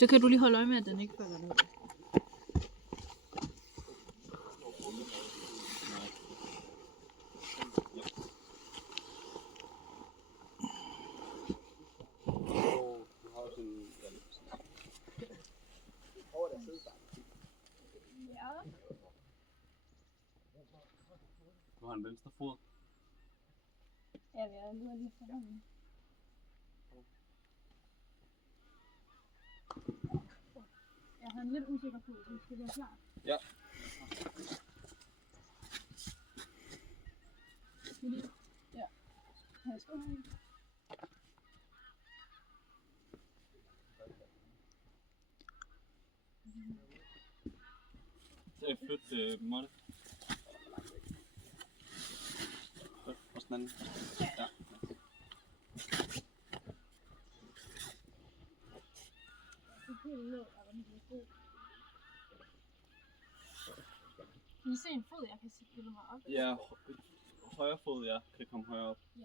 Så kan du lige holde øje med, at den ikke falder ned. Du har en venstre fod. Ja, vi er lige for hånden. Jeg er lidt usikker på, at det skal være klar. Ja. Ja. Pas på her. Så flyt måtte. Og sådan anden. Ja. Kan I se en fod, jeg kan sætte mig op? Ja, højre fod, ja, kan komme højere op. Ja.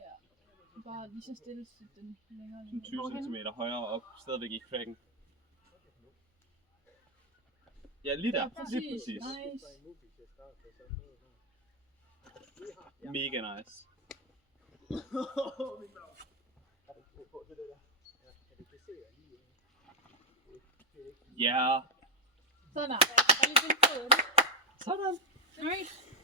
Bare lige så stille, så den længere. Sådan 20 cm højere op, stadigvæk i cracken. Ja, lige der. Ja, præcis. Lige præcis. Nice. Mega nice. Ja. Sådan der. Jeg kan lige finde foden. Sådan. Nice.